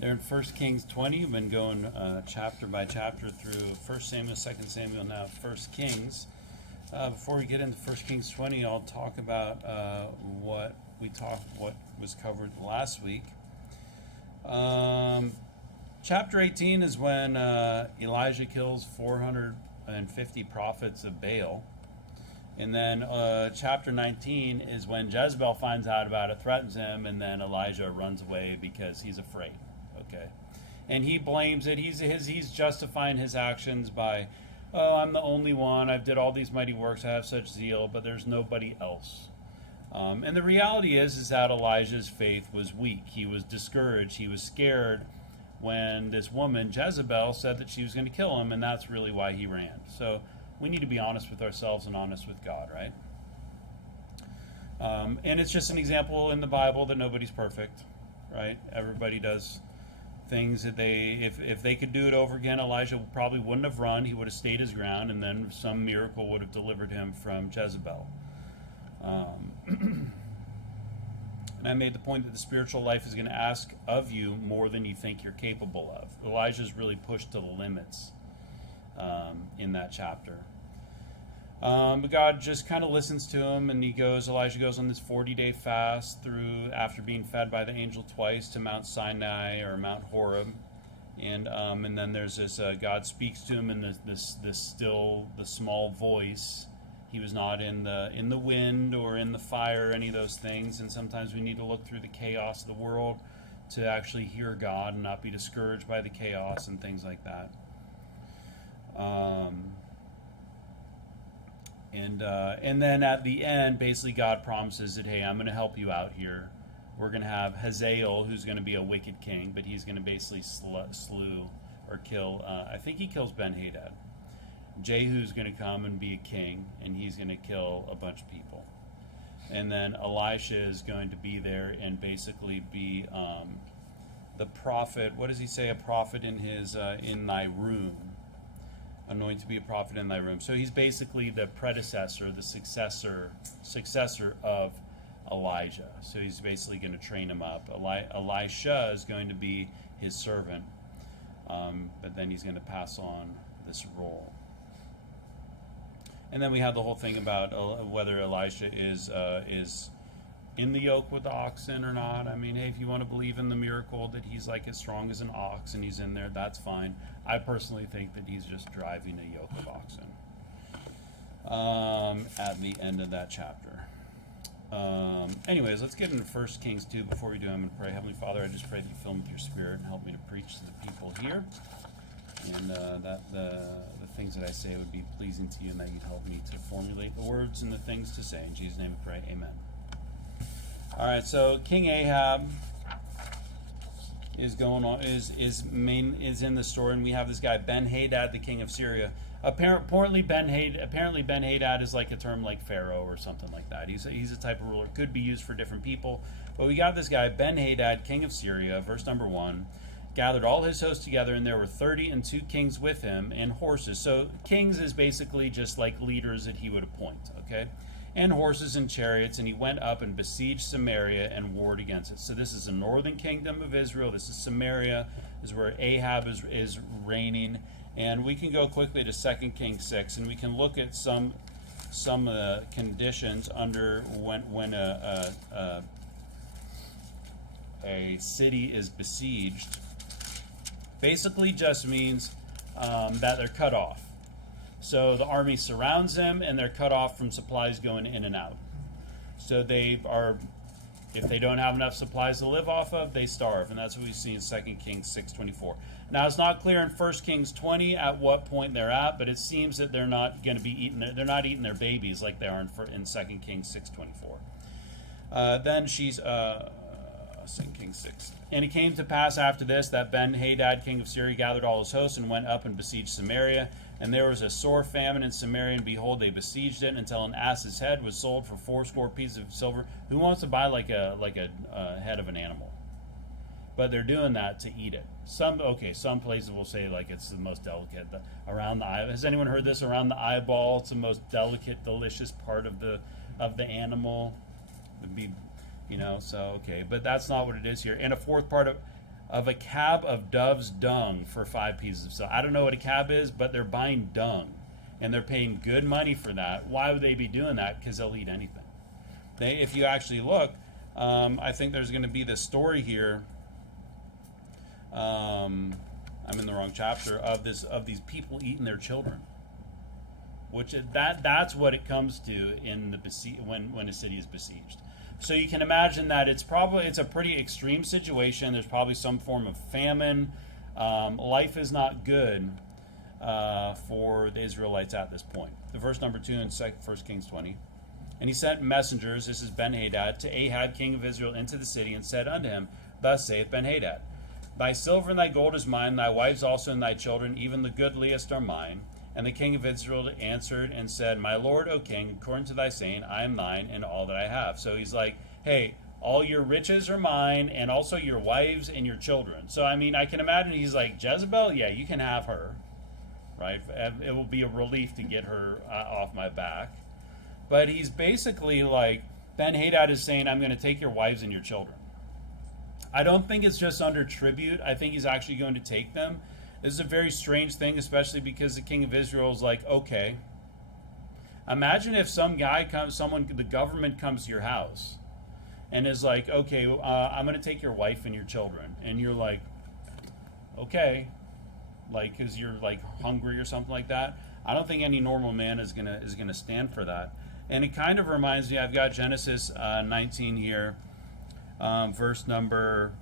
They're in 1 Kings 20. We've been going chapter by chapter through 1 Samuel, 2 Samuel, now 1 Kings. Before we get into 1 Kings 20, I'll talk about what was covered last week. Chapter 18 is when Elijah kills 450 prophets of Baal. And then chapter 19 is when Jezebel finds out about it, threatens him, and then Elijah runs away because he's afraid. Okay, and he blames it. He's justifying his actions by, oh, I'm the only one. I've did all these mighty works. I have such zeal, but there's nobody else. And the reality is that Elijah's faith was weak. He was discouraged. He was scared when this woman Jezebel said that she was going to kill him, and that's really why he ran. So we need to be honest with ourselves and honest with God, right? And it's just an example in the Bible that nobody's perfect, right? Everybody does things that if they could do it over again, Elijah probably wouldn't have run. He would have stayed his ground, and then some miracle would have delivered him from Jezebel. And I made the point that the spiritual life is going to ask of you more than you think you're capable of. Elijah's really pushed to the limits in that chapter. But God just kind of listens to him, and Elijah goes on this 40-day fast after being fed by the angel twice to Mount Sinai or Mount Horeb. And then there's this, God speaks to him in the small voice. He was not in the wind or in the fire or any of those things. And sometimes we need to look through the chaos of the world to actually hear God and not be discouraged by the chaos and things like that. And then at the end, basically God promises that, hey, I'm going to help you out here. We're going to have Hazael, who's going to be a wicked king, but he's going to basically slew or kill, I think he kills Ben-Hadad. Jehu's going to come and be a king, and he's going to kill a bunch of people. And then Elisha is going to be there and basically be the prophet. What does he say? A prophet in thy room. Anointed to be a prophet in thy room. So he's basically the predecessor, the successor of Elijah. So he's basically going to train him up. Elisha is going to be his servant, but then he's going to pass on this role. And then we have the whole thing about whether Elisha is in the yoke with the oxen or not. I mean, hey, if you want to believe in the miracle that he's like as strong as an ox and he's in there, that's fine. I personally think that he's just driving a yoke of oxen at the end of that chapter. Anyways, let's get into 1 Kings 2. Before we do, I'm going to pray. Heavenly Father, I just pray that you fill me with your spirit and help me to preach to the people here, and that the things that I say would be pleasing to you, and that you'd help me to formulate the words and the things to say. In Jesus' name we pray, amen. All right, so King Ahab is going on is in the story, and we have this guy Ben-Hadad, the king of Syria. Apparently Ben-Hadad is like a term like Pharaoh or something like that. He's a type of ruler, could be used for different people. But we got this guy Ben-Hadad, king of Syria, verse number 1, gathered all his hosts together, and there were 32 kings with him and horses. So kings is basically just like leaders that he would appoint, okay? And horses and chariots, and he went up and besieged Samaria and warred against it. So this is the northern kingdom of Israel. This is Samaria. This is where Ahab is reigning. And we can go quickly to 2 Kings 6, and we can look at some conditions under when a city is besieged. Basically just means that they're cut off. So the army surrounds them, and they're cut off from supplies going in and out. So if they don't have enough supplies to live off of, they starve. And that's what we see in 2 Kings 6:24. Now, it's not clear in 1 Kings 20 at what point they're at, but it seems that they're not going to be they're not eating their babies like they are in 2 Kings 6:24. Then she's 2 Kings 6. And it came to pass after this that Ben-Hadad, king of Syria, gathered all his hosts and went up and besieged Samaria. And there was a sore famine in Samaria, and behold, they besieged it until an ass's head was sold for 80 pieces of silver. Who wants to buy like a head of an animal? But they're doing that to eat it. Some places will say like it's the most delicate around the eye. Has anyone heard this? Around the eyeball, it's the most delicate, delicious part of the animal. It'd be, so okay, but that's not what it is here. And a fourth part of of a cab of dove's dung for 5 pieces of silver. I don't know what a cab is, but they're buying dung, and they're paying good money for that. Why would they be doing that? Because they'll eat anything. If you actually look, I think there's going to be this story here. I'm in the wrong chapter of these people eating their children, which that's what it comes to in the when a city is besieged. So you can imagine that it's a pretty extreme situation. There's probably some form of famine. Life is not good for the Israelites at this point. The verse number 2 in 1 Kings 20. And he sent messengers, this is Ben-Hadad, to Ahab, king of Israel, into the city, and said unto him, Thus saith Ben-Hadad, Thy silver and thy gold is mine, thy wives also and thy children, even the goodliest are mine. And the king of Israel answered and said, My lord, O king, according to thy saying, I am thine, and all that I have. So he's like, hey, all your riches are mine, and also your wives and your children. So, I mean, I can imagine he's like, Jezebel, yeah, you can have her, right? It will be a relief to get her off my back. But he's basically like, Ben-Hadad is saying, I'm going to take your wives and your children. I don't think it's just under tribute. I think he's actually going to take them. This is a very strange thing, especially because the king of Israel is like, okay. Imagine if the government comes to your house and is like, okay, I'm going to take your wife and your children. And you're like, okay, like, because you're like hungry or something like that. I don't think any normal man is gonna stand for that. And it kind of reminds me, I've got Genesis 19 here, verse number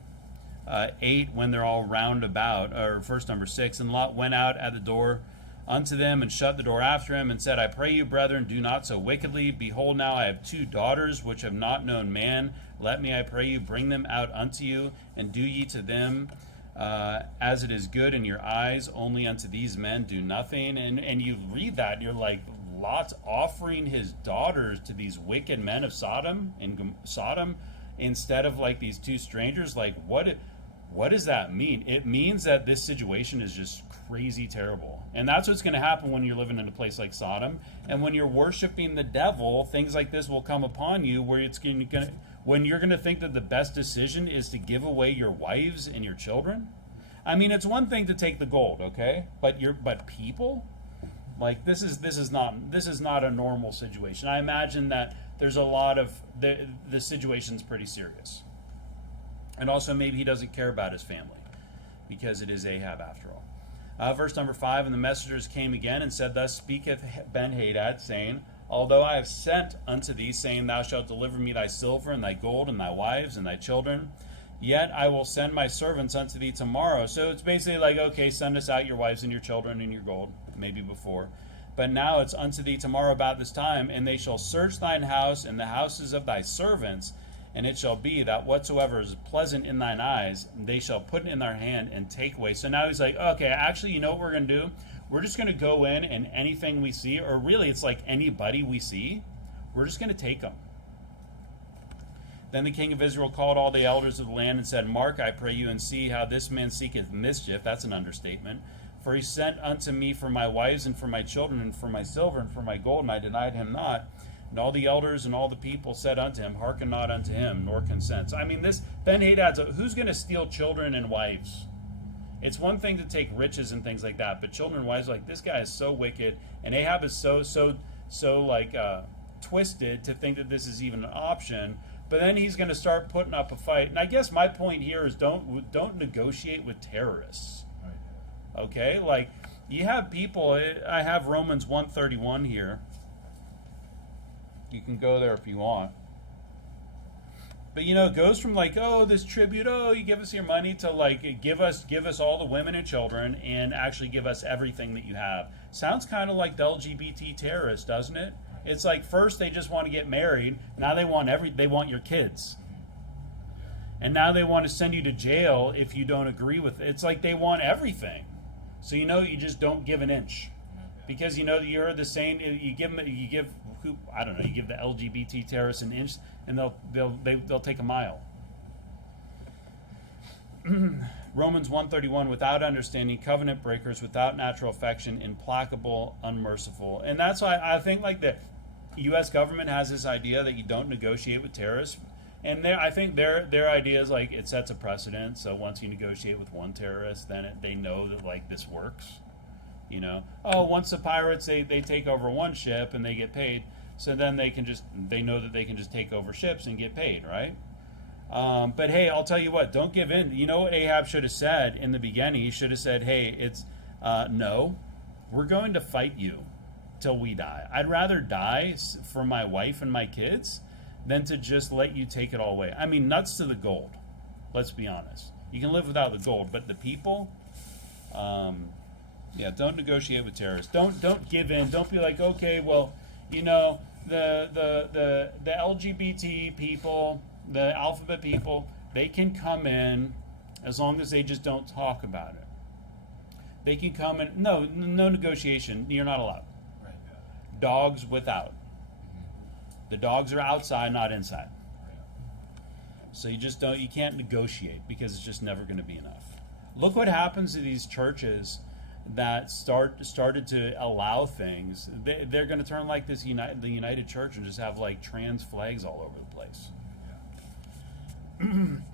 8, when they're all round about, or verse number 6. And Lot went out at the door unto them, and shut the door after him, and said, I pray you, brethren, do not so wickedly. Behold, now I have 2 daughters, which have not known man. Let me, I pray you, bring them out unto you, and do ye to them as it is good in your eyes. Only unto these men do nothing. And you read that, and you're like, Lot's offering his daughters to these wicked men of Sodom instead of like these 2 strangers. Like, what does that mean? It means that this situation is just crazy terrible. And that's what's going to happen when you're living in a place like Sodom. And when you're worshiping the devil, things like this will come upon you where when you're going to think that the best decision is to give away your wives and your children. I mean, it's one thing to take the gold, okay? But people, like, this is not a normal situation. I imagine that there's a lot of the situation's pretty serious. And also maybe he doesn't care about his family because it is Ahab after all. Verse number 5, and the messengers came again and said, Thus speaketh Ben-Hadad, saying, Although I have sent unto thee, saying, Thou shalt deliver me thy silver and thy gold and thy wives and thy children, yet I will send my servants unto thee tomorrow. So it's basically like, okay, send us out your wives and your children and your gold, maybe before. But now it's unto thee tomorrow about this time, and they shall search thine house and the houses of thy servants, and it shall be that whatsoever is pleasant in thine eyes, they shall put it in their hand and take away. So now he's like, okay, actually, you know what we're going to do? We're just going to go in, and anything we see, or really it's like anybody we see, we're just going to take them. Then the king of Israel called all the elders of the land and said, Mark, I pray you, and see how this man seeketh mischief. That's an understatement. For he sent unto me for my wives and for my children and for my silver and for my gold, and I denied him not. And all the elders and all the people said unto him, Hearken not unto him, nor consent. So, I mean, this Ben-Hadad's, who's going to steal children and wives? It's one thing to take riches and things like that, but children and wives, like, this guy is so wicked, and Ahab is so like twisted to think that this is even an option. But then he's going to start putting up a fight. And I guess my point here is don't negotiate with terrorists. Okay, like, you have people. I have Romans 1:31 here. You can go there if you want. But, you know, it goes from like, oh, this tribute, oh, you give us your money, to like, give us all the women and children, and actually give us everything that you have. Sounds kind of like the LGBT terrorists, doesn't it? It's like, first they just want to get married, now they want your kids. And now they want to send you to jail if you don't agree with it. It's like they want everything. So, you know, you just don't give an inch. Because, you know, you heard the saying, you give the LGBT terrorists an inch, and they'll take a mile. Romans 1:31, without understanding, covenant breakers, without natural affection, implacable, unmerciful. And that's why I think, like, the U.S. government has this idea that you don't negotiate with terrorists, And I think their idea is like it sets a precedent. So once you negotiate with one terrorist, then they know that like this works. You know, oh, once the pirates they take over one ship and they get paid, so then they know that they can just take over ships and get paid, right? But hey, I'll tell you what, don't give in. You know what Ahab should have said in the beginning? He should have said, hey, it's no, we're going to fight you till we die. I'd rather die for my wife and my kids than to just let you take it all away. I mean, nuts to the gold. Let's be honest. You can live without the gold, but the people, yeah, don't negotiate with terrorists. Don't give in. Don't be like, okay, well, you know, the LGBT people, the alphabet people, they can come in as long as they just don't talk about it. They can come in. No negotiation. You're not allowed. Right. Dogs without. The dogs are outside, not inside. So you can't negotiate because it's just never going to be enough. Look what happens to these churches that started to allow things. They're going to turn like the United Church and just have like trans flags all over the place.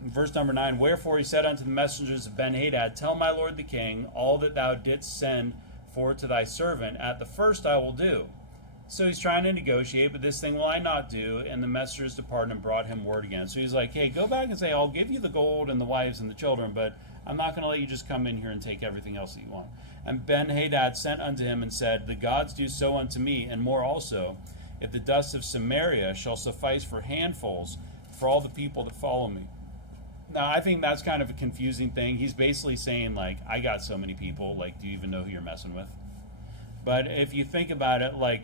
Verse number 9, wherefore he said unto the messengers of Ben-Hadad, tell my lord the king all that thou didst send for to thy servant. At the first I will do. So he's trying to negotiate, but this thing will I not do. And the messengers departed and brought him word again. So he's like, hey, go back and say, I'll give you the gold and the wives and the children, but I'm not going to let you just come in here and take everything else that you want. And Ben-Hadad sent unto him and said, the gods do so unto me, and more also, if the dust of Samaria shall suffice for handfuls for all the people that follow me. Now, I think that's kind of a confusing thing. He's basically saying, like, I got so many people, like, do you even know who you're messing with? But if you think about it, like,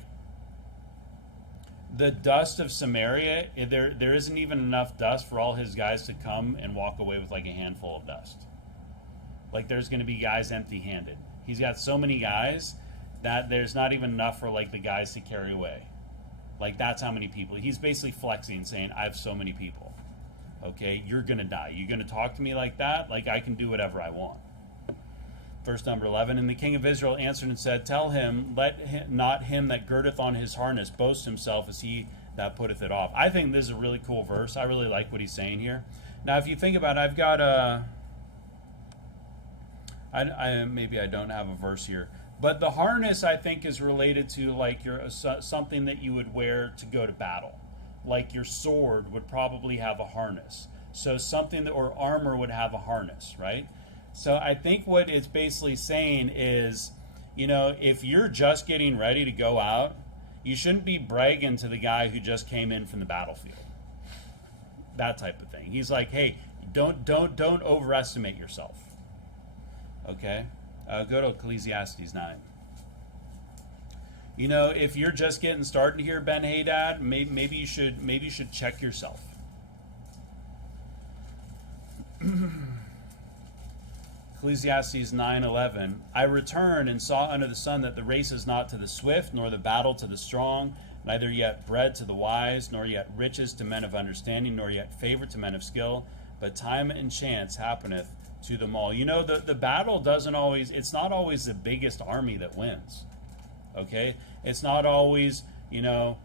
the dust of Samaria, there isn't even enough dust for all his guys to come and walk away with, like, a handful of dust. Like, there's going to be guys empty-handed. He's got so many guys that there's not even enough for, like, the guys to carry away. Like, that's how many people. He's basically flexing, saying, I have so many people. Okay, you're going to die. You're going to talk to me like that? Like, I can do whatever I want. Verse number 11, and the king of Israel answered and said, tell him, not him that girdeth on his harness boast himself as he that putteth it off. I think this is a really cool verse. I really like what he's saying here. Now, if you think about it, I've got maybe I don't have a verse here. But the harness, I think, is related to like something that you would wear to go to battle. Like your sword would probably have a harness. So something that, or armor would have a harness, right? So I think what it's basically saying is, you know, if you're just getting ready to go out, you shouldn't be bragging to the guy who just came in from the battlefield. That type of thing. He's like, hey, don't overestimate yourself. Okay? Go to Ecclesiastes 9. You know, if you're just getting started here, Ben-Hadad, maybe you should check yourself. Ecclesiastes 9:11. I returned and saw under the sun that the race is not to the swift, nor the battle to the strong, neither yet bread to the wise, nor yet riches to men of understanding, nor yet favor to men of skill, but time and chance happeneth to them all. You know, the battle it's not always the biggest army that wins. Okay? It's not always, you know,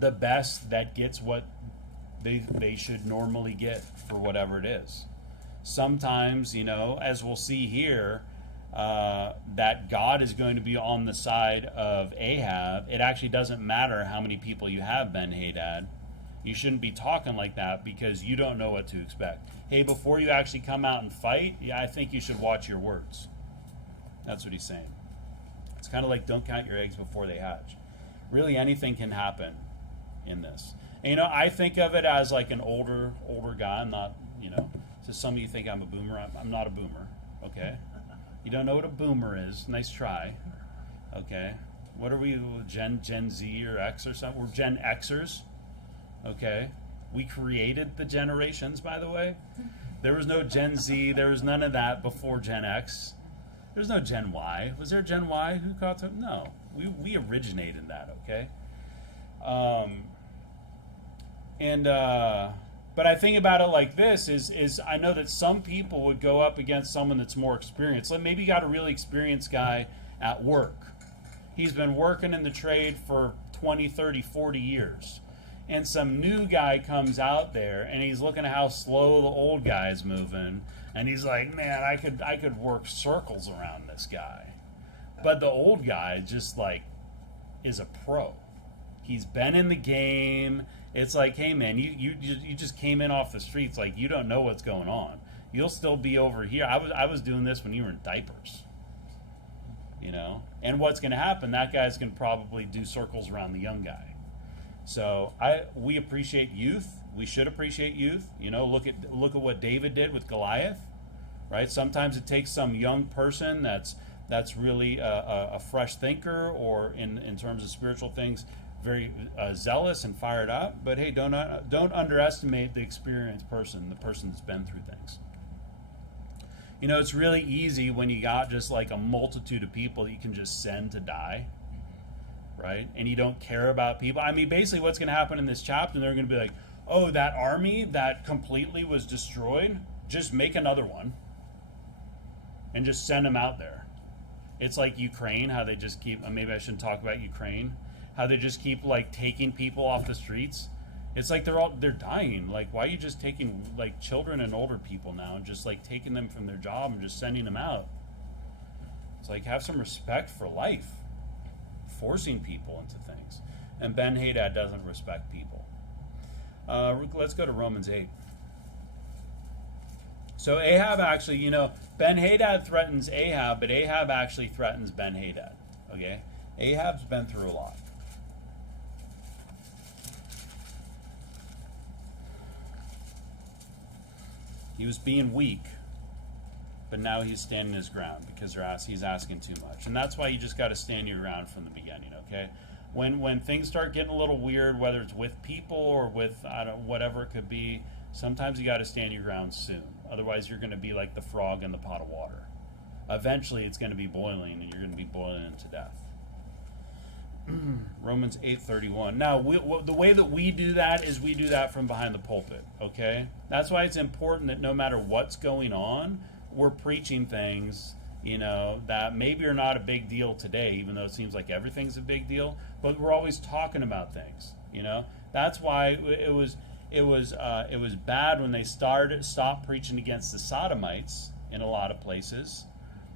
the best that gets what they should normally get for whatever it is. Sometimes, you know, as we'll see here, that God is going to be on the side of Ahab. It actually doesn't matter how many people you have, Ben-Hadad. You shouldn't be talking like that because you don't know what to expect. Hey, before you actually come out and fight, yeah, I think you should watch your words. That's what he's saying. It's kind of like don't count your eggs before they hatch. Really, anything can happen in this. And, you know, I think of it as like an older guy. I'm not, you know, so some of you think I'm a boomer. I'm not a boomer, okay? You don't know what a boomer is. Nice try, okay? What are we, Gen Z or X or something? We're Gen Xers, okay? We created the generations, by the way. There was no Gen Z. There was none of that before Gen X. There's no Gen Y. Was there Gen Y who caught it? No. We originated that, okay? But I think about it like this, is I know that some people would go up against someone that's more experienced. Like maybe you got a really experienced guy at work. He's been working in the trade for 20, 30, 40 years. and some new guy comes out there, and he's looking at how slow the old guy's moving, and he's like, man, I could work circles around this guy. But the old guy just like is a pro. He's been in the game. It's like, hey man, you just came in off the streets, like you don't know what's going on. You'll still be over here. I was doing this when you were in diapers. You know? And what's going to happen, that guy's going to probably do circles around the young guy. So we appreciate youth. We should appreciate youth. You know, look at what David did with Goliath, right? Sometimes it takes some young person that's really a fresh thinker, or in terms of spiritual things, very zealous and fired up. But hey, don't underestimate the experienced person, the person that's been through things. You know, it's really easy when you got just like a multitude of people that you can just send to die, right? And you don't care about people. I mean, basically what's going to happen in this chapter, they're going to be like, oh, that army that completely was destroyed, just make another one and just send them out there. It's like Ukraine, how they just keep, maybe I shouldn't talk about Ukraine, how they just keep like taking people off the streets. It's like they're dying. Like, why are you just taking like children and older people now and just like taking them from their job and just sending them out? It's like, have some respect for life, forcing people into things. And Ben-Hadad doesn't respect people. Let's go to Romans 8. So Ahab actually, you know, Ben-Hadad threatens Ahab, but Ahab actually threatens Ben-Hadad. Okay? Ahab's been through a lot. He was being weak, but now he's standing his ground because he's asking too much. And that's why you just got to stand your ground from the beginning, okay? When things start getting a little weird, whether it's with people or with whatever it could be, sometimes you got to stand your ground soon. Otherwise, you're going to be like the frog in the pot of water. Eventually, it's going to be boiling, and you're going to be boiling to death. Romans 8:31. Now, the way that we do that is we do that from behind the pulpit, okay? That's why it's important that no matter what's going on, we're preaching things, you know, that maybe are not a big deal today, even though it seems like everything's a big deal, but we're always talking about things, you know? That's why it was bad when they stopped preaching against the Sodomites in a lot of places,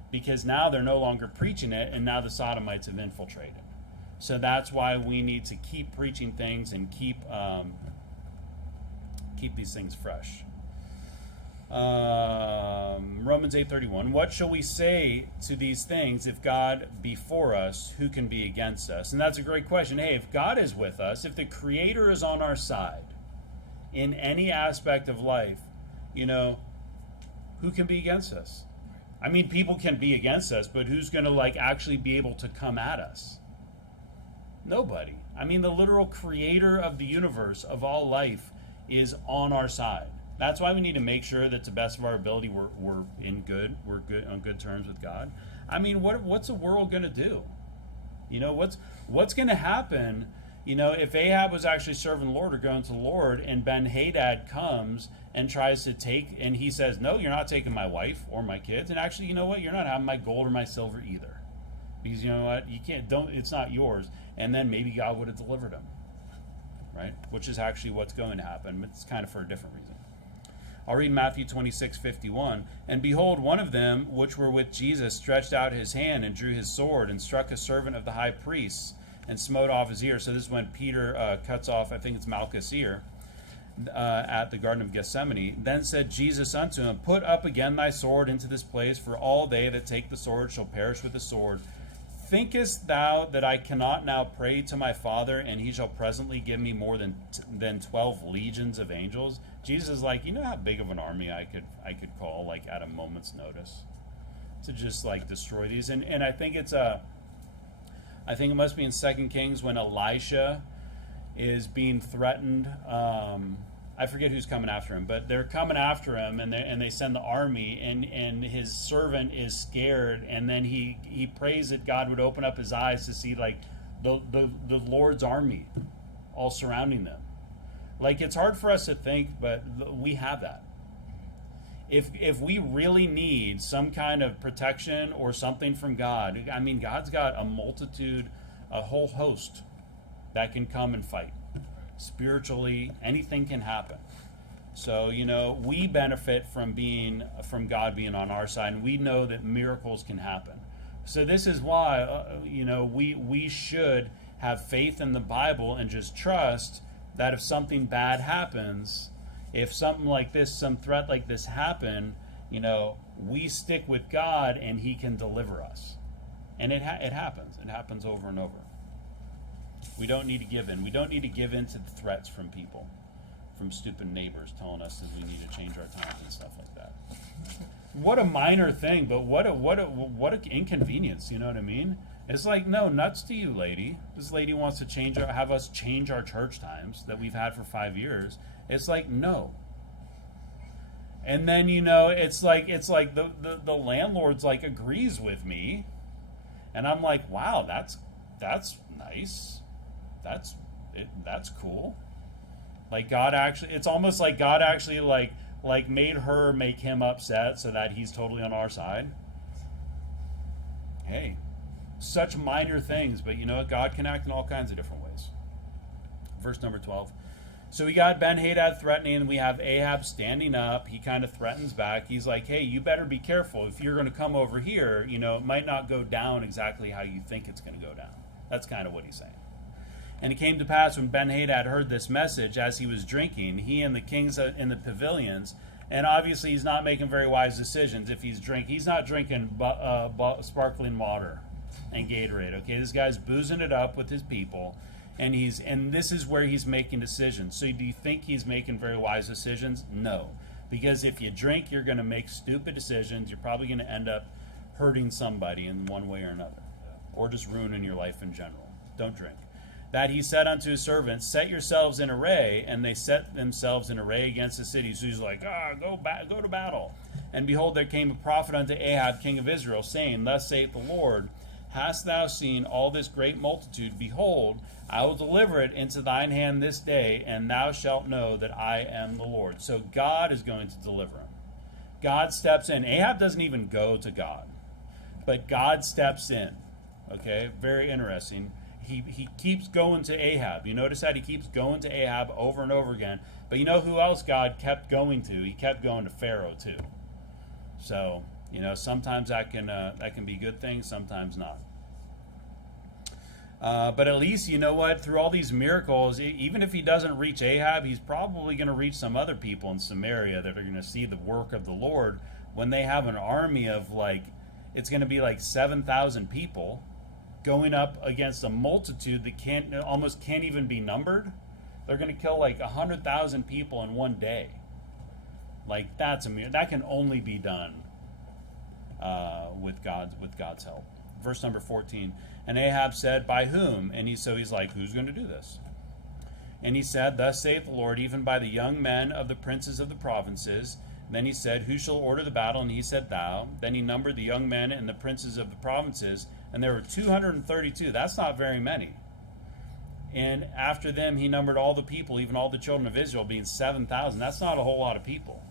because now they're no longer preaching it, and now the Sodomites have infiltrated. So that's why we need to keep preaching things and keep these things fresh. Romans 8:31. What shall we say to these things? If God be for us, who can be against us? And that's a great question. Hey, if God is with us, if the Creator is on our side in any aspect of life, you know, who can be against us? I mean, people can be against us, but who's going to like actually be able to come at us? Nobody. I mean, the literal creator of the universe, of all life, is on our side. That's why we need to make sure that to the best of our ability we're good on good terms with God. I mean, what's the world going to do? You know, what's going to happen? You know, if Ahab was actually serving the Lord or going to the Lord, and Ben-Hadad comes and tries to take, and he says, no, you're not taking my wife or my kids, and actually, you know what? You're not having my gold or my silver either. Because you know what? You can't, it's not yours. And then maybe God would have delivered him, right? Which is actually what's going to happen. But it's kind of for a different reason. I'll read Matthew 26:51. And behold, one of them, which were with Jesus, stretched out his hand and drew his sword and struck a servant of the high priest and smote off his ear. So this is when Peter cuts off, I think it's Malchus' ear, at the Garden of Gethsemane. Then said Jesus unto him, put up again thy sword into this place, for all they that take the sword shall perish with the sword. Thinkest thou that I cannot now pray to my Father, and he shall presently give me more than 12 legions of angels? Jesus is like, you know how big of an army I could call like at a moment's notice to just like destroy these. And I think I think it must be in 2 Kings when Elisha is being threatened. I forget who's coming after him, but they're coming after him, and they send the army, and his servant is scared, and then he prays that God would open up his eyes to see like the Lord's army all surrounding them. Like, it's hard for us to think, but we have that. If we really need some kind of protection or something from God, I mean, God's got a multitude, a whole host that can come and fight. spiritually, anything can happen. So, we benefit from God being on our side, and we know that miracles can happen. So this is why, we should have faith in the Bible and just trust that if something bad happens, if something like this, some threat like this happen, we stick with God and He can deliver us. And it happens. It happens over and over. We don't need to give in. We don't need to give in to the threats from people, from stupid neighbors telling us that we need to change our times and stuff like that. What a minor thing, but what a inconvenience. You know what I mean? It's like, no, nuts to you, lady. This lady wants to have us change our church times that we've had for 5 years. It's like, no. And then it's like the landlord's like agrees with me, and I'm like, wow, that's nice. That's cool. Like God actually, it's almost like God actually like made her make him upset so that he's totally on our side. Hey, such minor things, but God can act in all kinds of different ways. Verse number 12. So we got Ben-Hadad threatening, and we have Ahab standing up. He kind of threatens back. He's like, hey, you better be careful. If you're going to come over here, it might not go down exactly how you think it's going to go down. That's kind of what he's saying. And it came to pass when Ben-Hadad heard this message as he was drinking, he and the kings in the pavilions, and obviously he's not making very wise decisions if he's drinking. He's not drinking sparkling water and Gatorade, okay? This guy's boozing it up with his people, and this is where he's making decisions. So do you think he's making very wise decisions? No. Because if you drink, you're going to make stupid decisions. You're probably going to end up hurting somebody in one way or another, or just ruining your life in general. Don't drink. That he said unto his servants, set yourselves in array, and they set themselves in array against the city. So he's like, go to battle. And behold, there came a prophet unto Ahab, king of Israel, saying, thus saith the Lord, hast thou seen all this great multitude? Behold, I will deliver it into thine hand this day, and thou shalt know that I am the Lord. So God is going to deliver him. God steps in. Ahab doesn't even go to God, but God steps in. Okay, very interesting. He keeps going to Ahab. You notice that he keeps going to Ahab over and over again. But you know who else God kept going to? He kept going to Pharaoh too. So sometimes that can be good things, sometimes not. But at least through all these miracles, even if he doesn't reach Ahab, he's probably going to reach some other people in Samaria that are going to see the work of the Lord when they have an army of it's going to be 7,000 people going up against a multitude that almost can't even be numbered. They're going to kill 100,000 people in one day. That's a miracle. That can only be done with God's help. Verse number 14. And Ahab said, by whom? And he's like, who's going to do this? And he said, thus saith the Lord, even by the young men of the princes of the provinces. And then he said, who shall order the battle? And he said, thou. Then he numbered the young men and the princes of the provinces, and there were 232. That's not very many. And after them he numbered all the people, even all the children of Israel, being 7,000. That's not a whole lot of people,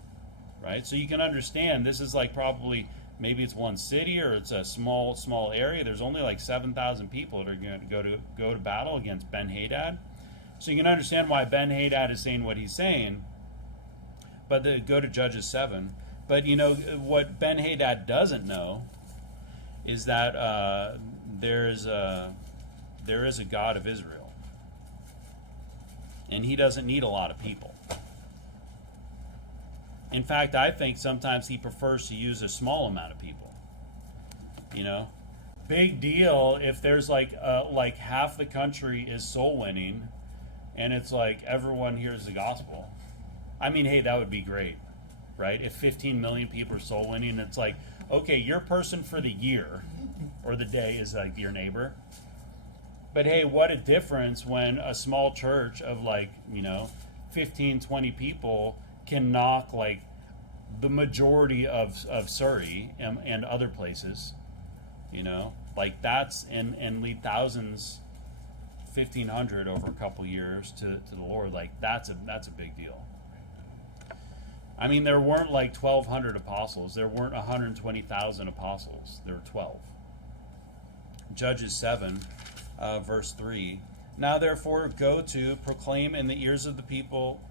right? So you can understand this is probably, maybe it's one city or it's a small area. There's only 7,000 people that are going to go to battle against Ben-Hadad. So you can understand why Ben-Hadad is saying what he's saying. But go to Judges 7. But what Ben-Hadad doesn't know is that there is a God of Israel, and he doesn't need a lot of people. In fact, I think sometimes he prefers to use a small amount of people. Big deal if there's half the country is soul winning, and it's everyone hears the gospel. I mean, hey, that would be great, right? If 15 million people are soul winning, it's okay, your person for the year or the day is your neighbor. But hey, what a difference when a small church of 15, 20 people can knock the majority of Surrey and other places, that's and lead thousands, 1,500 over a couple years to the Lord. That's a big deal. I mean, there weren't 1,200 apostles. There weren't 120,000 apostles. There were 12. Judges 7, verse 3. Now therefore go to proclaim in the ears of the people,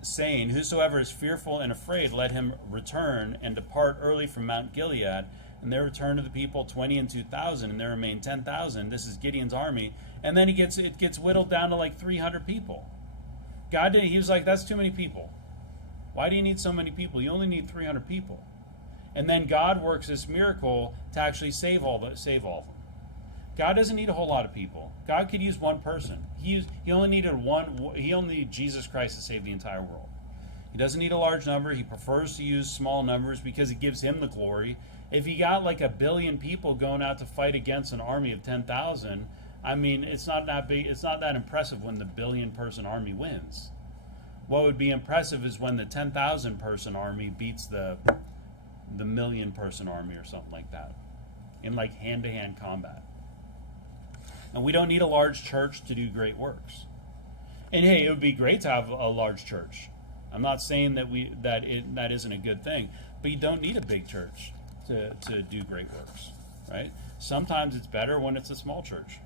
saying, whosoever is fearful and afraid, let him return and depart early from Mount Gilead. And there returned to the people 20 and 2,000, and there remained 10,000. This is Gideon's army. And then it gets whittled down to like 300 people. He was like, that's too many people. Why do you need so many people? You only need 300 people. And then God works this miracle to actually save all of them. God doesn't need a whole lot of people. God could use one person. He only needed Jesus Christ to save the entire world. He doesn't need a large number. He prefers to use small numbers because it gives him the glory. If he got like 1 billion people going out to fight against an army of 10,000, I mean, it's not that big. It's not that impressive when the 1 billion person army wins. What would be impressive is when the 10,000 person army beats the 1 million person army or something like that in like hand-to-hand combat. And we don't need a large church to do great works. And hey, it would be great to have a large church. I'm not saying that isn't a good thing, but you don't need a big church to do great works, right? Sometimes it's better when it's a small church.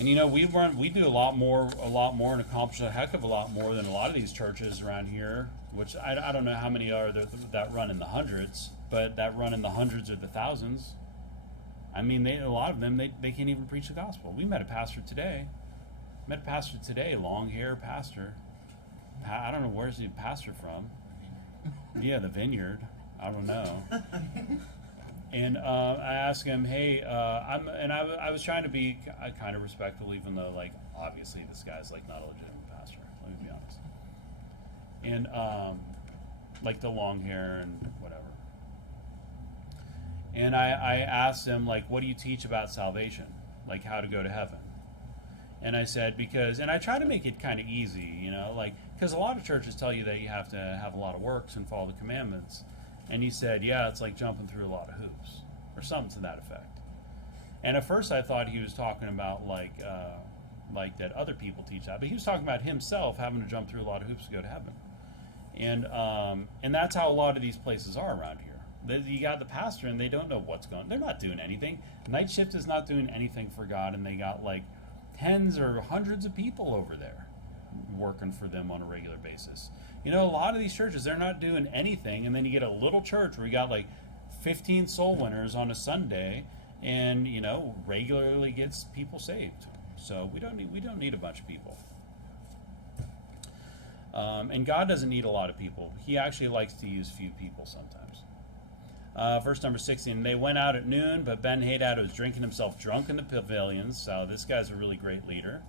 And we do a lot more and accomplish a heck of a lot more than a lot of these churches around here, which I don't know how many are there that run in the hundreds, but that run in the hundreds or the thousands. I mean, a lot of them, they can't even preach the gospel. We met a pastor today. Long-haired pastor. I don't know, where's the pastor from? Yeah, the Vineyard. I don't know. And I asked him, hey, I was trying to be kind of respectful, even though, like, obviously this guy's, like, not a legitimate pastor. Let me be honest. And, like, the long hair and whatever. And I asked him, like, what do you teach about salvation? Like, how to go to heaven? And I said, and I try to make it kind of easy, like, because a lot of churches tell you that you have to have a lot of works and follow the commandments. And he said, yeah, it's like jumping through a lot of hoops, or something to that effect. And at first I thought he was talking about, like that other people teach that. But he was talking about himself having to jump through a lot of hoops to go to heaven. And that's how a lot of these places are around here. You got the pastor, and they don't know what's going on. They're not doing anything. Night shift is not doing anything for God, and they got like tens or hundreds of people over there working for them on a regular basis. A lot of these churches, they're not doing anything, and then you get a little church where you got like 15 soul winners on a Sunday, and regularly gets people saved. So we don't need a bunch of people. And God doesn't need a lot of people. He actually likes to use few people sometimes. Verse number 16, they went out at noon, but Ben-Hadad was drinking himself drunk in the pavilions. So this guy's a really great leader.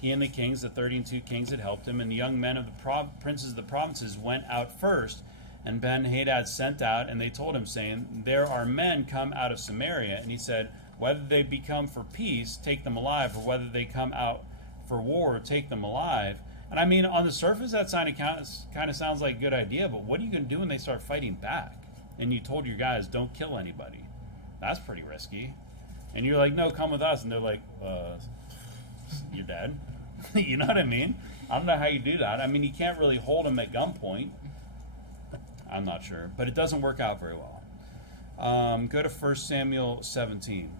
He and the kings, the 32 kings, had helped him, and the young men of the princes of the provinces went out first. And Ben-Hadad sent out, and they told him, saying, there are men come out of Samaria. And he said, whether they be come for peace, take them alive, or whether they come out for war, take them alive. And I mean, on the surface, that kind of sounds like a good idea, but what are you going to do when they start fighting back? And you told your guys, don't kill anybody. That's pretty risky. And you're like, no, come with us. And they're like, you're dead. You know what I mean? I don't know how you do that. I mean, you can't really hold them at gunpoint. I'm not sure. But it doesn't work out very well. Go to 1 Samuel 17.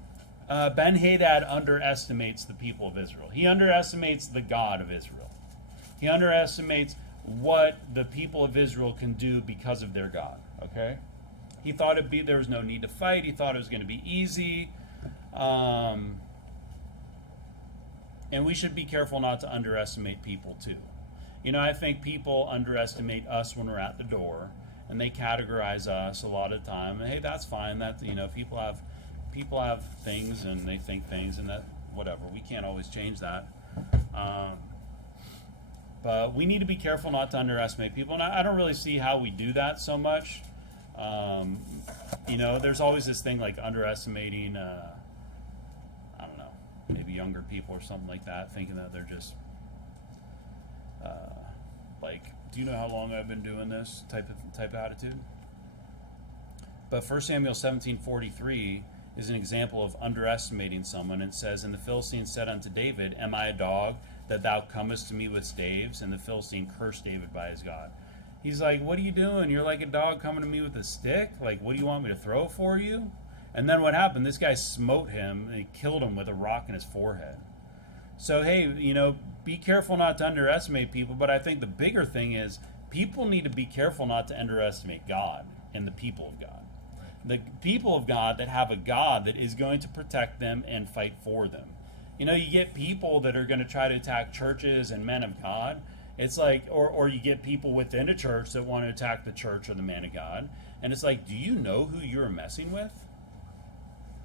Ben-Hadad underestimates the people of Israel. He underestimates the God of Israel. He underestimates what the people of Israel can do because of their God. Okay? He thought there was no need to fight. He thought it was going to be easy. And we should be careful not to underestimate people too. I think people underestimate us when we're at the door, and they categorize us a lot of the time. And hey, that's fine. That people have things, and they think things, and that whatever. We can't always change that. But we need to be careful not to underestimate people, and I don't really see how we do that so much. There's always this thing like underestimating. I don't know, maybe younger people or something like that, thinking that they're just like, do you know how long I've been doing this type of attitude? But 1 Samuel 17:43 is an example of underestimating someone. It says, and the Philistine said unto David, am I a dog that thou comest to me with staves? And the Philistine cursed David by his God. He's like, what are you doing? You're like a dog coming to me with a stick? Like, what do you want me to throw for you? And then what happened? This guy smote him and he killed him with a rock in his forehead. So, hey, be careful not to underestimate people. But I think the bigger thing is people need to be careful not to underestimate God and the people of God. The people of God that have a God that is going to protect them and fight for them. You get people that are going to try to attack churches and men of God. It's like, or you get people within a church that want to attack the church or the man of God. And it's like, do you know who you're messing with?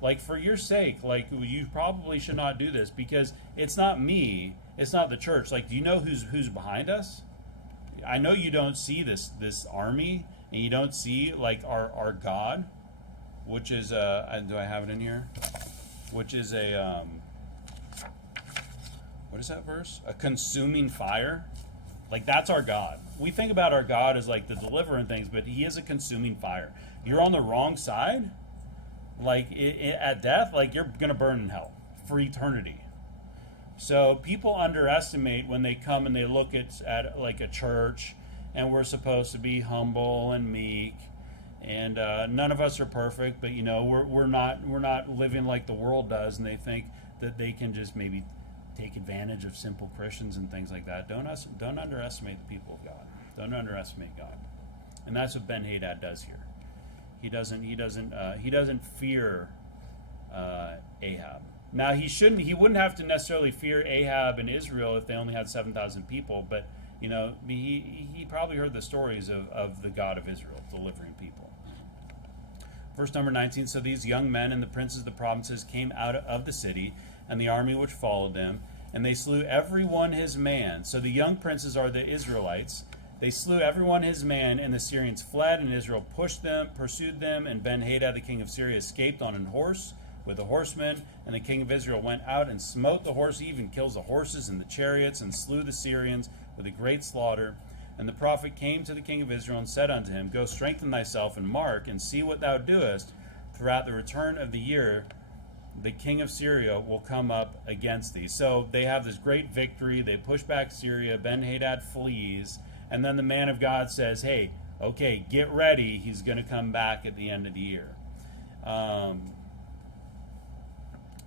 Like, for your sake, like, you probably should not do this, because it's not me, it's not the church. Like, do you know who's behind us? I know you don't see this army, and you don't see, like, our God, which is, do I have it in here? Which is what is that verse? A consuming fire. Like, that's our God. We think about our God as, like, the deliverer and things, but he is a consuming fire. You're on the wrong side, like, at death, like, you're going to burn in hell for eternity. So people underestimate when they come and they look at like a church, and we're supposed to be humble and meek, and none of us are perfect, but we're not living like the world does, and they think that they can just maybe take advantage of simple Christians and things like that. Don't underestimate the people of God. Don't underestimate God, and that's what Ben-Hadad does here. He doesn't fear Ahab. Now he wouldn't have to necessarily fear Ahab and Israel if they only had 7,000 people, but he probably heard the stories of the God of Israel delivering people. Verse number 19, so these young men and the princes of the provinces came out of the city, and the army which followed them, and they slew every one his man. So the young princes are the Israelites. They slew every one his man, and the Syrians fled, and Israel pursued them, and Ben-Hadad the king of Syria escaped on an horse with the horsemen, and the king of Israel went out and smote the horse, even kills the horses and the chariots, and slew the Syrians with a great slaughter. And the prophet came to the king of Israel and said unto him, Go strengthen thyself and mark, and see what thou doest. Throughout the return of the year, the king of Syria will come up against thee. So they have this great victory. They push back Syria. Ben-Hadad flees. And then the man of God says, hey, okay, get ready. He's going to come back at the end of the year.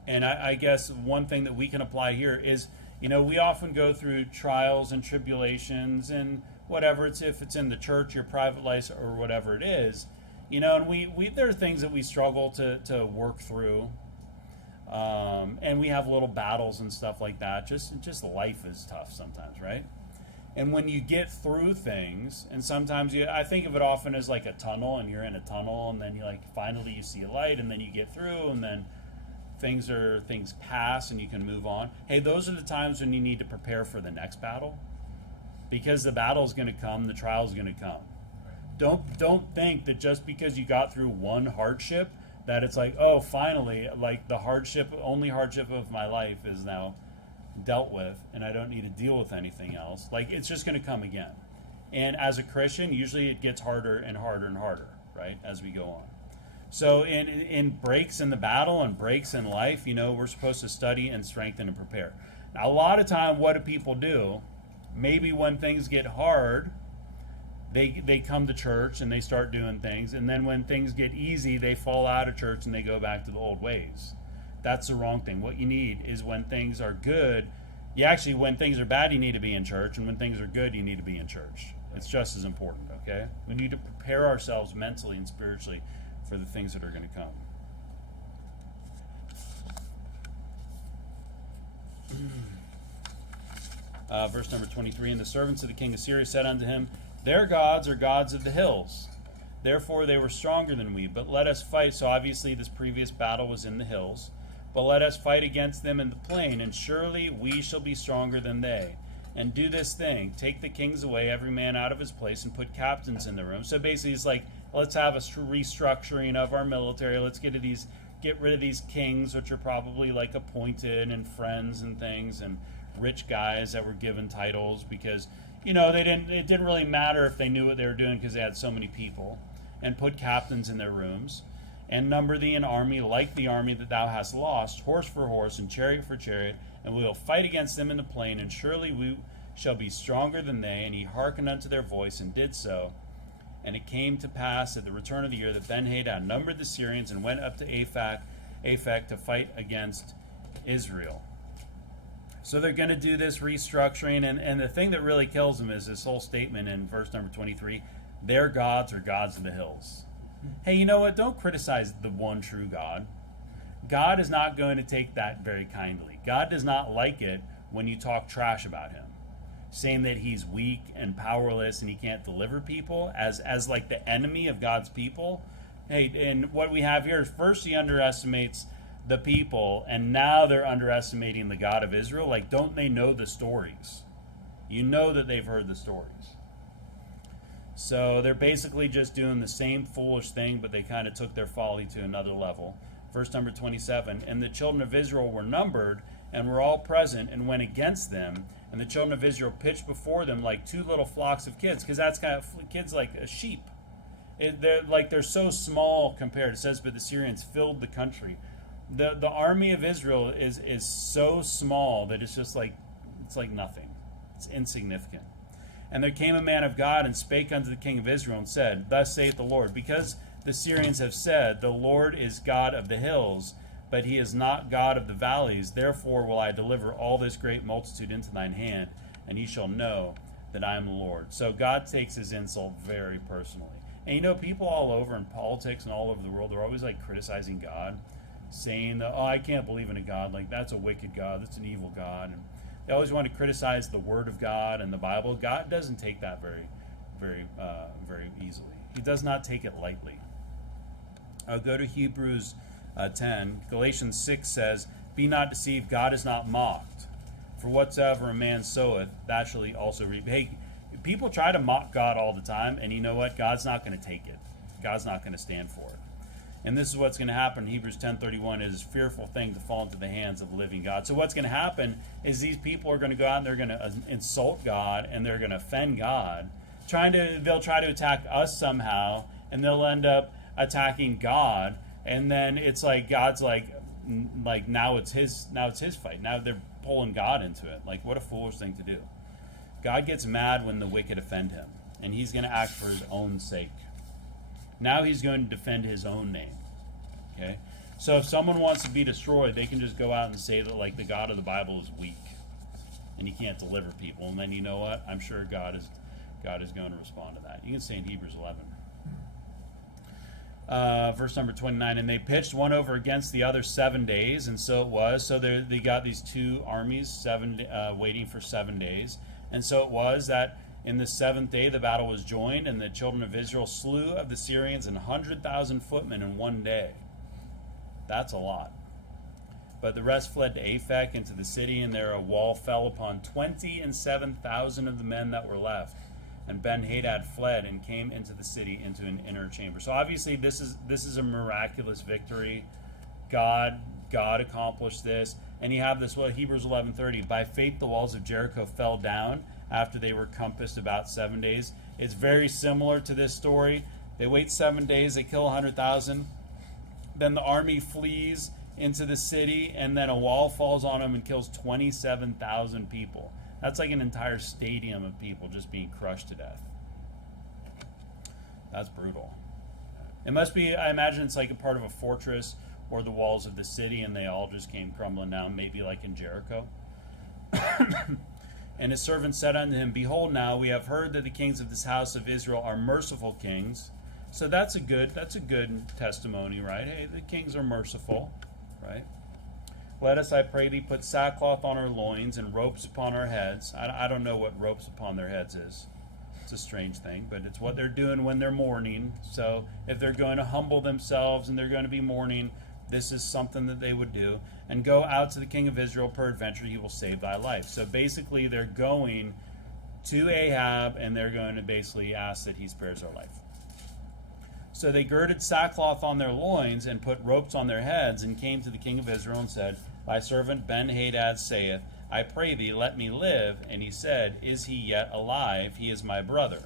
And I guess one thing that we can apply here is, we often go through trials and tribulations and whatever. If it's in the church, your private life, or whatever it is, and we there are things that we struggle to work through. And we have little battles and stuff like that. Just life is tough sometimes, right? And when you get through things, and sometimes I think of it often as like a tunnel, and you're in a tunnel, and then you finally you see a light, and then you get through, and then things pass, and you can move on. Hey, those are the times when you need to prepare for the next battle, because the battle is going to come, the trial is going to come. Don't think that just because you got through one hardship that it's like, oh, finally, like the only hardship of my life is now dealt with, and I don't need to deal with anything else. Like, it's just going to come again. And as a Christian, usually it gets harder and harder and harder, right, as we go on. So in breaks in the battle and breaks in life, we're supposed to study and strengthen and prepare. Now, a lot of time, what do people do? Maybe when things get hard, they come to church and they start doing things, and then when things get easy, they fall out of church and they go back to the old ways. That's the wrong thing. What you need is when things are good, when things are bad, you need to be in church, and when things are good, you need to be in church. It's just as important, okay? We need to prepare ourselves mentally and spiritually for the things that are going to come. Verse number 23, and the servants of the king of Syria said unto him, Their gods are gods of the hills. Therefore they were stronger than we. But let us fight. So obviously this previous battle was in the hills. But let us fight against them in the plain, and surely we shall be stronger than they. And do this thing, take the kings away, every man out of his place, and put captains in the room. So basically it's like, let's have a restructuring of our military. Let's get rid of these kings, which are probably like appointed and friends and things, and rich guys that were given titles because it didn't really matter if they knew what they were doing because they had so many people. And put captains in their rooms, and number thee an army like the army that thou hast lost, horse for horse and chariot for chariot, and we will fight against them in the plain, and surely we shall be stronger than they. And he hearkened unto their voice and did so. And it came to pass at the return of the year that Ben-Hadad numbered the Syrians and went up to Aphek to fight against Israel. So they're going to do this restructuring, and the thing that really kills them is this whole statement in verse number 23, their gods are gods of the hills. Hey, you know what? Don't criticize the one true God. God is not going to take that very kindly. God does not like it when you talk trash about him, saying that he's weak and powerless and he can't deliver people as like the enemy of God's people. Hey, and what we have here is first he underestimates the people, and now they're underestimating the God of Israel. Like, don't they know the stories? You know that they've heard the stories. So they're basically just doing the same foolish thing, but they kind of took their folly to another level. Verse number 27, and the children of Israel were numbered and were all present and went against them. And the children of Israel pitched before them like two little flocks of kids, because that's kind of kids like a sheep. They're so small compared. It says, but the Syrians filled the country. The army of Israel is so small that it's just like nothing. It's insignificant. And there came a man of God and spake unto the king of Israel and said, thus saith the Lord, because the Syrians have said, the Lord is God of the hills, but he is not God of the valleys. Therefore will I deliver all this great multitude into thine hand, and ye shall know that I am the Lord. So God takes his insult very personally. And you know, people all over in politics and all over the world, they're always like criticizing God, saying that, oh, I can't believe in a God. Like, that's a wicked God. That's an evil God. And they always want to criticize the Word of God and the Bible. God doesn't take that very easily. He does not take it lightly. I'll go to Hebrews 10. Galatians 6 says, be not deceived, God is not mocked. For whatsoever a man soweth, that shall he also reap. Hey, people try to mock God all the time, and you know what? God's not going to take it. God's not going to stand for it. And this is what's going to happen. Hebrews 10:31 is a fearful thing to fall into the hands of the living God. So what's going to happen is these people are going to go out and they're going to insult God and they're going to offend God. They'll try to attack us somehow, and they'll end up attacking God. And then it's like God's like now it's his fight. Now they're pulling God into it. Like, what a foolish thing to do. God gets mad when the wicked offend him, and he's going to act for his own sake. Now he's going to defend his own name. Okay? So if someone wants to be destroyed, they can just go out and say that, like, the God of the Bible is weak and he can't deliver people. And then, you know what? I'm sure God is going to respond to that. You can say in Hebrews 11. Verse number 29, and they pitched one over against the other 7 days, and so it was. So they got these two armies waiting for 7 days. And so it was that in the seventh day the battle was joined, and the children of Israel slew of the Syrians 100,000 footmen in 1 day. That's a lot. But the rest fled to Aphek into the city, and there a wall fell upon 27,000 of the men that were left. And Ben-Hadad fled and came into the city into an inner chamber. So obviously this is a miraculous victory. God accomplished this. And you have this, Hebrews 11:30. By faith the walls of Jericho fell down after they were compassed about 7 days. It's very similar to this story. They wait 7 days, they kill 100,000. Then the army flees into the city, and then a wall falls on them and kills 27,000 people. That's like an entire stadium of people just being crushed to death. That's brutal. It must be, I imagine it's like a part of a fortress or the walls of the city, and they all just came crumbling down, maybe like in Jericho. And his servant said unto him, behold, now we have heard that the kings of this house of Israel are merciful kings. So that's a good testimony, right? Hey, the kings are merciful, right? Let us, I pray thee, put sackcloth on our loins and ropes upon our heads. I don't know what ropes upon their heads is. It's a strange thing, but it's what they're doing when they're mourning. So if they're going to humble themselves and they're going to be mourning, this is something that they would do. And go out to the king of Israel, peradventure he will save thy life. So basically they're going to Ahab and they're going to basically ask that he spares their life. So they girded sackcloth on their loins and put ropes on their heads and came to the king of Israel and said, thy servant Ben-Hadad saith, I pray thee, let me live. And he said, is he yet alive? He is my brother.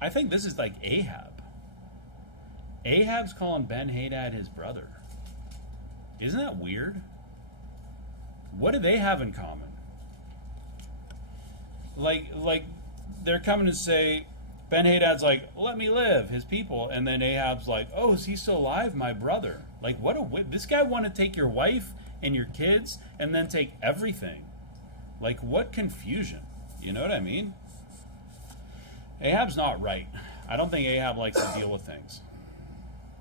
I think this is like Ahab. Ahab's calling Ben-Hadad his brother. Isn't that weird? What do they have in common? Like they're coming to say, Ben-Hadad's like, let me live, his people. And then Ahab's like, oh, is he still alive? My brother. Like, this guy want to take your wife and your kids and then take everything. Like, what confusion? You know what I mean? Ahab's not right. I don't think Ahab likes to deal with things.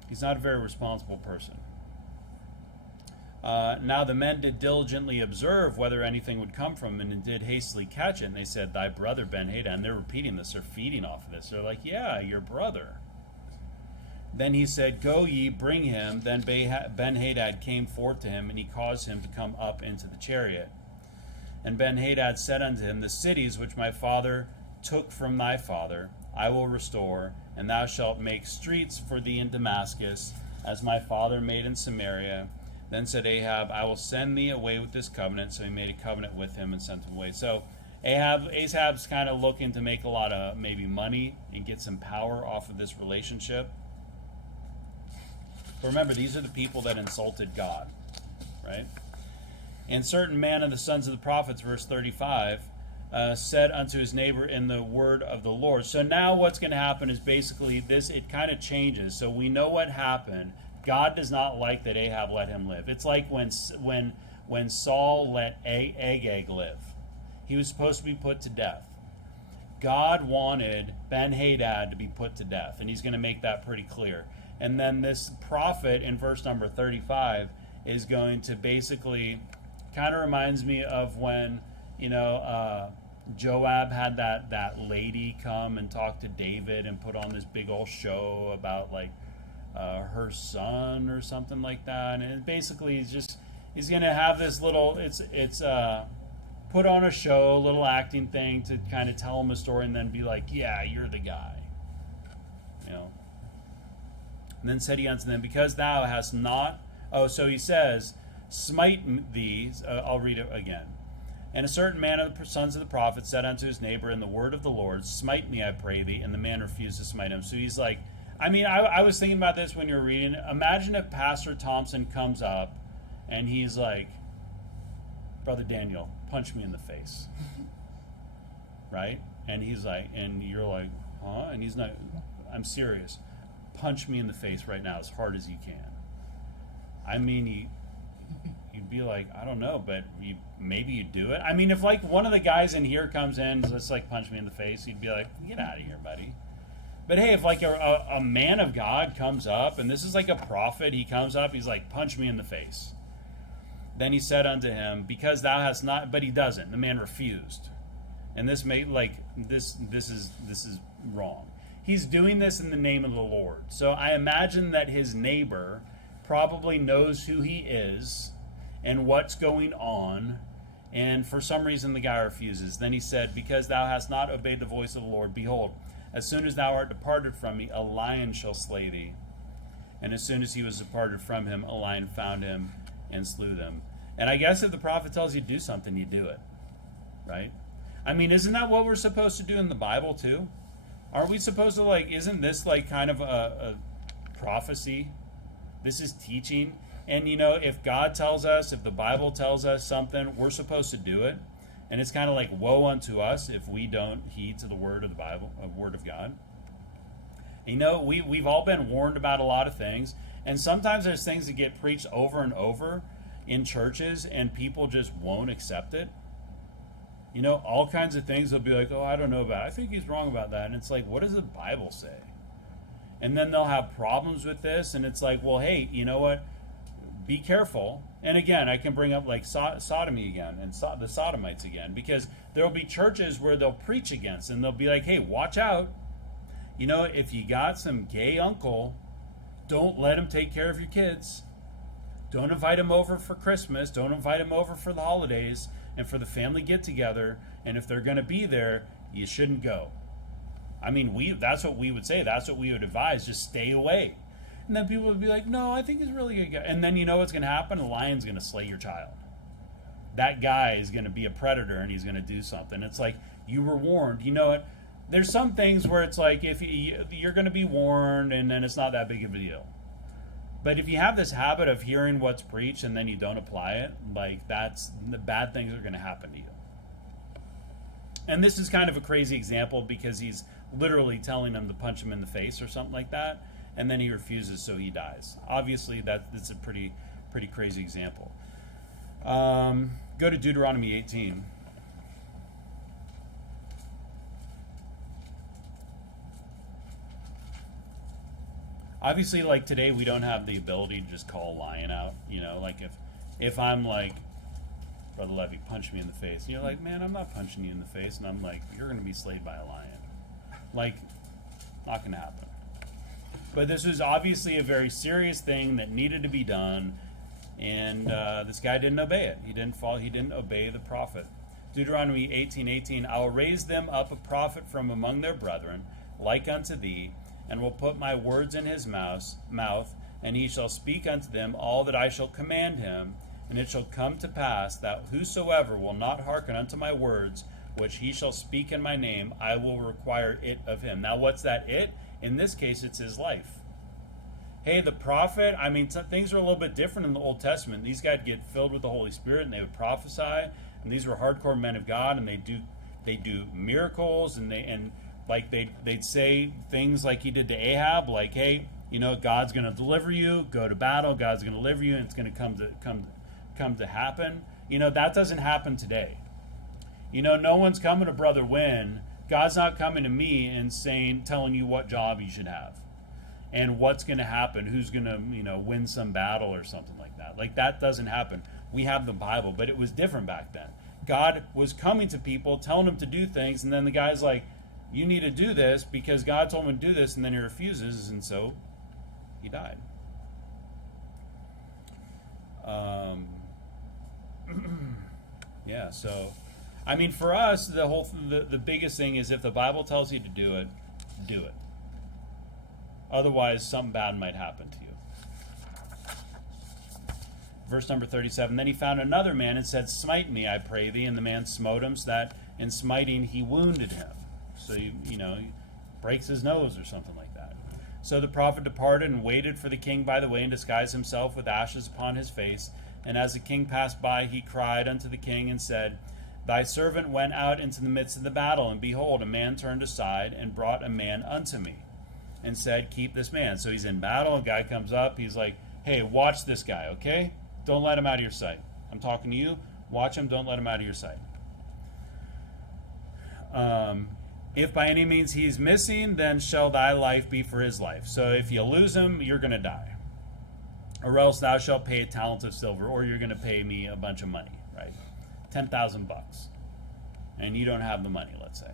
He's not a very responsible person. Now the men did diligently observe whether anything would come from him, and did hastily catch it. And they said, thy brother Ben-Hadad. And they're repeating this. They're feeding off of this. They're like, yeah, your brother. Then he said, go ye, bring him. Then Ben-Hadad came forth to him, and he caused him to come up into the chariot. And Ben-Hadad said unto him, the cities which my father took from thy father I will restore, and thou shalt make streets for thee in Damascus, as my father made in Samaria. Then said Ahab, I will send thee away with this covenant. So he made a covenant with him and sent him away. So Ahab's kind of looking to make a lot of maybe money and get some power off of this relationship. But remember, these are the people that insulted God, right? And certain man of the sons of the prophets, verse 35, said unto his neighbor in the word of the Lord. So now what's going to happen is basically this, it kind of changes. So we know what happened. God does not like that Ahab let him live. It's like when Saul let Agag live. He was supposed to be put to death. God wanted Ben-Hadad to be put to death, and he's going to make that pretty clear. And then this prophet in verse number 35 is going to basically, kind of reminds me of when, Joab had that lady come and talk to David and put on this big old show about her son or something like that. And basically he's going to have this little, put on a show, a little acting thing to kind of tell him a story and then be like, yeah, you're the guy. And then said he unto them, because thou hast not, so he says, smite thee, I'll read it again. And a certain man of the sons of the prophets said unto his neighbor in the word of the Lord, smite me, I pray thee. And the man refused to smite him. So he's like, I was thinking about this when you were reading. Imagine if Pastor Thompson comes up and he's like, Brother Daniel, punch me in the face. Right? And he's like, and you're like, huh? And he's not, I'm serious. Punch me in the face right now as hard as you can. You'd be like, I don't know, but maybe you'd do it. If one of the guys in here comes in and just punch me in the face, you'd be like, get out of here, buddy. But hey, if a man of God comes up, and this is like a prophet, he comes up, he's like, punch me in the face. Then he said unto him, because thou hast not, but he doesn't. The man refused. And this is wrong. He's doing this in the name of the Lord. So I imagine that his neighbor probably knows who he is and what's going on, and for some reason the guy refuses. Then he said, because thou hast not obeyed the voice of the Lord, behold, as soon as thou art departed from me, a lion shall slay thee. And as soon as he was departed from him, a lion found him and slew them. And I guess if the prophet tells you to do something, you do it. Right? Isn't that what we're supposed to do in the Bible too? Aren't we supposed to isn't this kind of a prophecy? This is teaching. And if God tells us, if the Bible tells us something, we're supposed to do it. And it's kind of like woe unto us if we don't heed to the word of the Bible, word of God. We've all been warned about a lot of things, and sometimes there's things that get preached over and over in churches, and people just won't accept it. All kinds of things they'll be like, oh, I don't know about it. I think he's wrong about that. And it's like, what does the Bible say? And then they'll have problems with this, and it's like, well, hey, you know what? Be careful. And again, I can bring up sodomy again and the sodomites again, because there will be churches where they'll preach against, and they'll be like, hey, watch out. If you got some gay uncle, don't let him take care of your kids. Don't invite him over for Christmas. Don't invite him over for the holidays and for the family get-together. And if they're going to be there, you shouldn't go. That's what we would say. That's what we would advise. Just stay away. And then people would be like, no, I think he's really a good guy. And then you know what's going to happen? A lion's going to slay your child. That guy is going to be a predator, and he's going to do something. It's like, you were warned. You know what? There's some things where it's like, if you're going to be warned, and then it's not that big of a deal. But if you have this habit of hearing what's preached and then you don't apply it, that's the bad things are going to happen to you. And this is kind of a crazy example because he's literally telling him to punch him in the face or something like that, and then he refuses, so he dies. Obviously, that's a pretty crazy example. Go to Deuteronomy 18. Obviously, like today, we don't have the ability to just call a lion out. You know, like if I'm like, Brother Levy, punch me in the face, and you're like, man, I'm not punching you in the face, and I'm like, you're going to be slayed by a lion. Like, not going to happen. But this was obviously a very serious thing that needed to be done, and this guy didn't obey it. He didn't obey the prophet. Deuteronomy 18:18, I will raise them up a prophet from among their brethren, like unto thee, and will put my words in his mouth, and he shall speak unto them all that I shall command him. And it shall come to pass that whosoever will not hearken unto my words, which he shall speak in my name, I will require it of him. Now, what's that it? In this case, it's his life. Hey, the prophet, I mean, things are a little bit different in the Old Testament. These guys get filled with the Holy Spirit, and they would prophesy, and these were hardcore men of God, and they do miracles, and they'd say things like he did to Ahab, like, hey, you know, God's going to deliver you, go to battle, God's going to deliver you, and it's going to come to happen. You know, that doesn't happen today. You know, no one's coming to Brother Wynn. God's not coming to me and telling you what job you should have and what's going to happen, who's going to, you know, win some battle or something like that. Like, that doesn't happen. We have the Bible, but it was different back then. God was coming to people, telling them to do things, and then the guy's like, you need to do this because God told him to do this, and then he refuses, and so he died. Yeah, so, I mean, for us, the biggest thing is if the Bible tells you to do it, do it. Otherwise, something bad might happen to you. Verse number 37, then he found another man and said, smite me, I pray thee. And the man smote him, so that in smiting he wounded him. So, he breaks his nose or something like that. So the prophet departed and waited for the king by the way and disguised himself with ashes upon his face. And as the king passed by, he cried unto the king and said, thy servant went out into the midst of the battle, and behold, a man turned aside and brought a man unto me, and said, keep this man. So he's in battle, a guy comes up, he's like, hey, watch this guy, okay? Don't let him out of your sight. I'm talking to you. Watch him, don't let him out of your sight. If by any means he is missing, then shall thy life be for his life. So if you lose him, you're going to die. Or else thou shalt pay a talent of silver, or you're going to pay me a bunch of money, right? $10,000. And you don't have the money, let's say.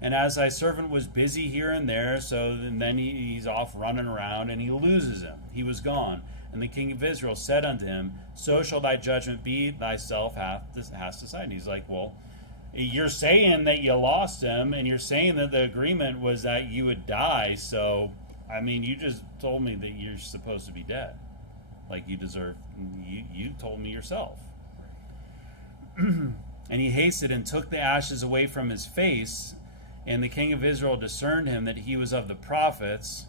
And as thy servant was busy here and there, so then he's off running around, and he loses him. He was gone. And the king of Israel said unto him, so shall thy judgment be, thyself hast decided. He's like, well, you're saying that you lost him, and you're saying that the agreement was that you would die, so, I mean, you just told me that you're supposed to be dead. Like, you deserve, you told me yourself. And he hasted and took the ashes away from his face, and the king of Israel discerned him that he was of the prophets.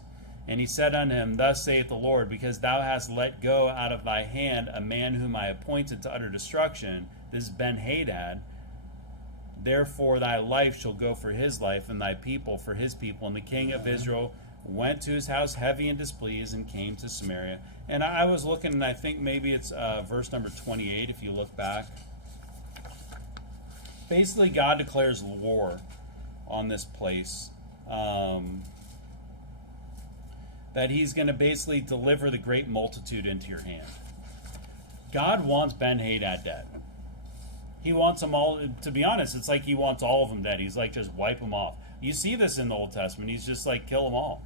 And he said unto him, thus saith the Lord, because thou hast let go out of thy hand a man whom I appointed to utter destruction, this Benhadad, therefore thy life shall go for his life, and thy people for his people. And the king of Israel went to his house heavy and displeased, and came to Samaria. And I was looking, and I think maybe it's verse number 28, if you look back. Basically, God declares war on this place. That he's going to basically deliver the great multitude into your hand. God wants Ben-Hadad dead. He wants them all, to be honest, it's like he wants all of them dead. He's like, just wipe them off. You see this in the Old Testament. He's just like, kill them all.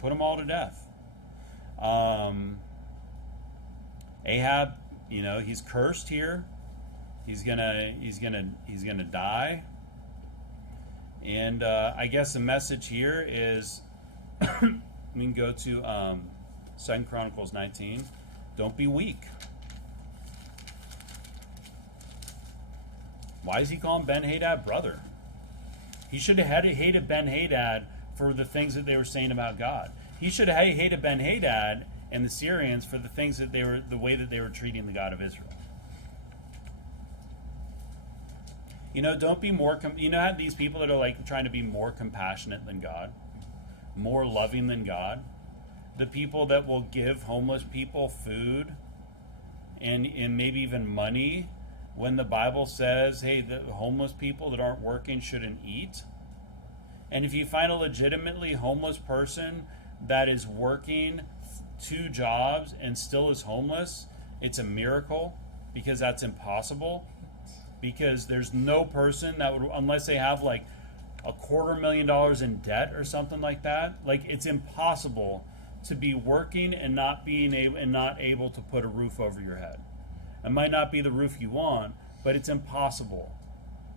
Put them all to death. Ahab, he's cursed here. He's gonna die. And I guess the message here is we can go to 2 Chronicles 19. Don't be weak. Why is he calling Ben-Hadad brother? He should have hated Ben-Hadad for the things that they were saying about God. He should have hated Ben-Hadad and the Syrians for the things that the way that they were treating the God of Israel. Don't be more, how these people that are like trying to be more compassionate than God, more loving than God, the people that will give homeless people food and maybe even money when the Bible says, hey, the homeless people that aren't working shouldn't eat. And if you find a legitimately homeless person that is working 2 jobs and still is homeless, it's a miracle, because that's impossible. Because there's no person that would, unless they have like $250,000 in debt or something like that, like it's impossible to be working and not able to put a roof over your head. It might not be the roof you want, but it's impossible.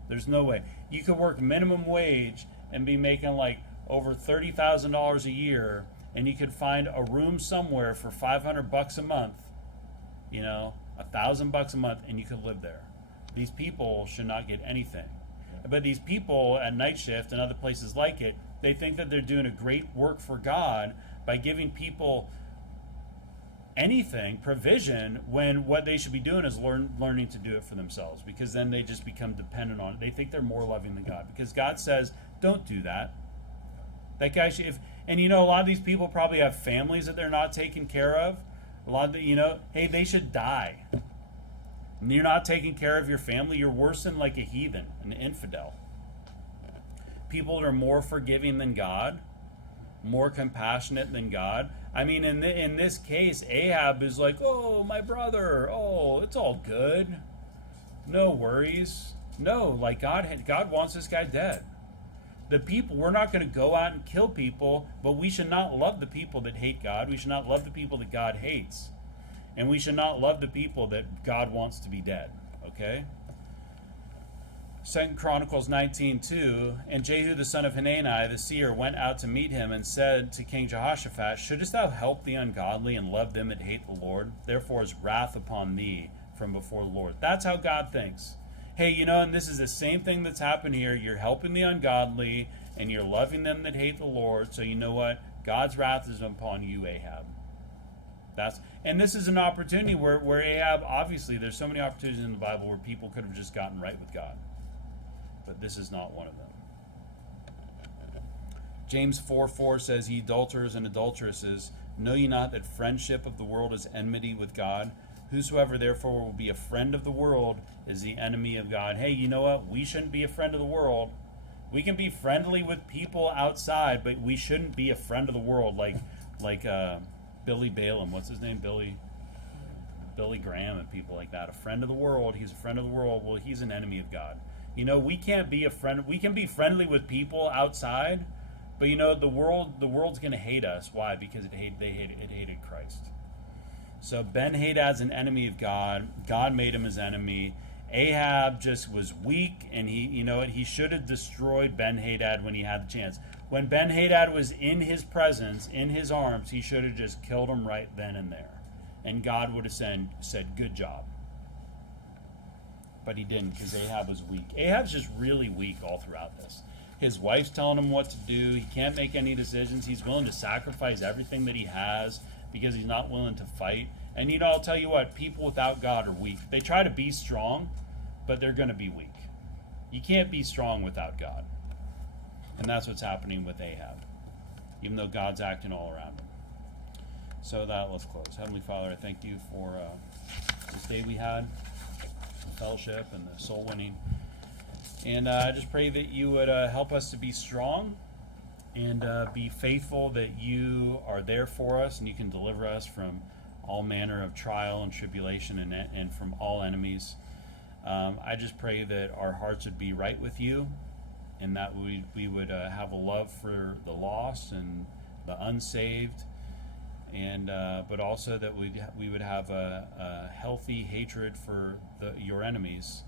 There's no way. You could work minimum wage and be making like over $30,000 a year, and you could find a room somewhere for $500 a month, $1,000 a month, and you could live there. These people should not get anything. But these people at night shift and other places like it, they think that they're doing a great work for God by giving people anything, provision, when what they should be doing is learning to do it for themselves, because then they just become dependent on it. They think they're more loving than God, because God says, don't do that. That guy should, a lot of these people probably have families that they're not taking care of. A lot of hey, they should die. And you're not taking care of your family, you're worse than like a heathen, an infidel. People that are more forgiving than God, more compassionate than God. I mean, in this case, Ahab is like, oh, my brother, oh, it's all good. No worries. No, like God wants this guy dead. The people, we're not going to go out and kill people, but we should not love the people that hate God. We should not love the people that God hates. And we should not love the people that God wants to be dead. Okay? 2 Chronicles 19:2, and Jehu the son of Hanani the seer went out to meet him and said to King Jehoshaphat, shouldest thou help the ungodly and love them that hate the Lord? Therefore is wrath upon thee from before the Lord. That's how God thinks. Hey, and this is the same thing that's happened here. You're helping the ungodly and you're loving them that hate the Lord. So you know what? God's wrath is upon you, Ahab. And this is an opportunity where Ahab, obviously, there's so many opportunities in the Bible where people could have just gotten right with God. But this is not one of them. James 4:4 says, ye adulterers and adulteresses, know ye not that friendship of the world is enmity with God? Whosoever therefore will be a friend of the world is the enemy of God. Hey, you know what? We shouldn't be a friend of the world. We can be friendly with people outside, but we shouldn't be a friend of the world like Billy Balaam. What's his name? Billy Graham and people like that. A friend of the world. He's a friend of the world. Well, he's an enemy of God. We can't be a friend. We can be friendly with people outside, but the world's going to hate us. Why? Because it hated Christ. So Ben-Hadad's an enemy of God. God made him his enemy. Ahab just was weak, and he should have destroyed Ben-Hadad when he had the chance. When Ben-Hadad was in his presence, in his arms, he should have just killed him right then and there. And God would have said, good job. But he didn't, because Ahab was weak. Ahab's just really weak all throughout this. His wife's telling him what to do. He can't make any decisions. He's willing to sacrifice everything that he has because he's not willing to fight. And I'll tell you what, people without God are weak. They try to be strong, but they're going to be weak. You can't be strong without God. And that's what's happening with Ahab, even though God's acting all around him. So let's close. Heavenly Father, I thank you for this day we had, the fellowship and the soul winning. And I just pray that you would help us to be strong and be faithful, that you are there for us and you can deliver us from all manner of trial and tribulation and from all enemies. I just pray that our hearts would be right with you, and that we would have a love for the lost and the unsaved, and but also that we would have a healthy hatred for your enemies,